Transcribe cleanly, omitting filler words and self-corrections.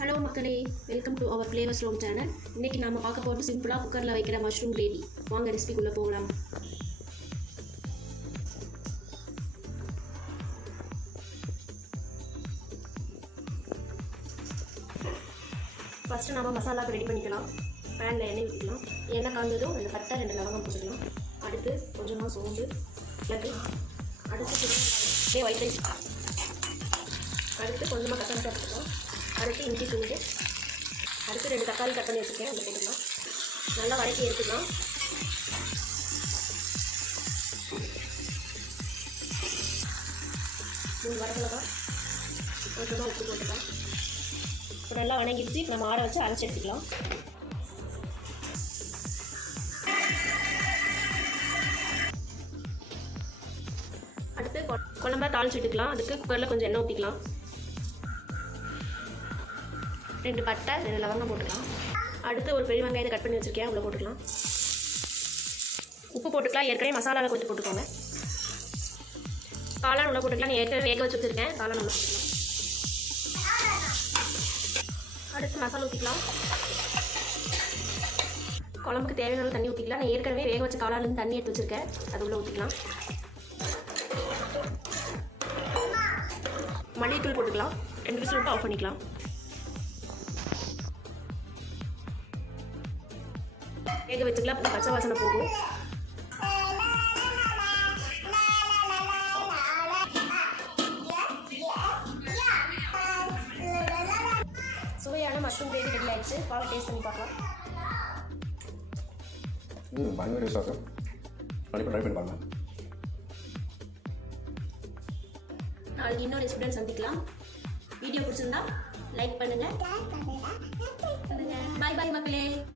Hello மக்களே, welcome to our flavours Rome channel. இன்றைக்கி நாம் பார்க்க போகிறது சிம்பிளாக குக்கரில் வைக்கிற மஷ்ரூம் கிரேவி. வாங்க ரெசிபிக்குள்ளே போகலாம். ஃபஸ்ட்டு நம்ம மசாலாவுக்கு ரெடி பண்ணிக்கலாம். பேனில் எண்ணெய் ஊற்றிக்கலாம். எண்ணெய் காய்ஞ்சதும் 2 பட்டை 2 லவங்கம் போட்டுக்கலாம். அடுத்து கொஞ்சமாக சோம்பு, மிளகு, அடுத்து ஒயிட் ரைஸ், அடுத்து கொஞ்சமாக கசகசா போட்டுக்கலாம். அடுத்து இஞ்சி துண்டு, அடுத்து 2 தக்காளி கட் பண்ணி வச்சுருக்கேன், அதில் போட்டுக்கலாம். நல்லா வதக்கி எடுத்துக்கலாம். மூணு வரமிளகா, கொஞ்சமாக உப்பு போட்டுக்கலாம். இப்போ நல்லா வணங்கிடுச்சு. நம்ம ஆற வச்சு அரைச்சி எடுத்துக்கலாம். அடுத்து குழம்பை தாளிச்சு விட்டுக்கலாம். அதுக்கு குக்கரில் கொஞ்சம் எண்ணெய் ஊற்றிக்கலாம். 2 பட்டை 2 லவங்கம் போட்டுக்கலாம். அடுத்து ஒரு பெரிய வெங்காயத்தை கட் பண்ணி வச்சுருக்கேன், அவ்வளோ போட்டுக்கலாம். உப்பு போட்டுக்கலாம். ஏற்கனவே மசாலாவில் கொஞ்சம் போட்டுக்கோங்க. காளான் உள்ள போட்டுக்கலாம். ஏற்கனவே வேக வச்சு வச்சுருக்கேன், காளான் உள்ள போட்டுக்கலாம். அடுத்து மசாலா ஊற்றிக்கலாம். குழம்புக்கு தேவையான தண்ணி ஊற்றிக்கலாம். நான் ஏற்கனவே வேக வச்ச காளான்லேருந்து தண்ணி எடுத்து வச்சுருக்கேன், அது உள்ளே ஊற்றிக்கலாம். மல்லித்தூள் போட்டுக்கலாம். 2 விசில் விட்டு ஆஃப் பண்ணிக்கலாம். வேக வச்சுக்கலாம். அப்போ பச்சை வாசனை போகும். சுவையான மஷ்ரூம் கிரேவி ரெடி ஆயிடுச்சு. பால் டேஸ்ட் பண்ணி பார்க்கலாம். பயங்கர டேஸ்டாக இருக்கும். கண்டிப்பாக ட்ரை பண்ணி பார்க்கலாம். நாளைக்கு இன்னொரு ரெசிபியுடன் சந்திக்கலாம். வீடியோ பிடிச்சிருந்தா லைக் பண்ணுங்கள். பாய் பாய் மக்களே.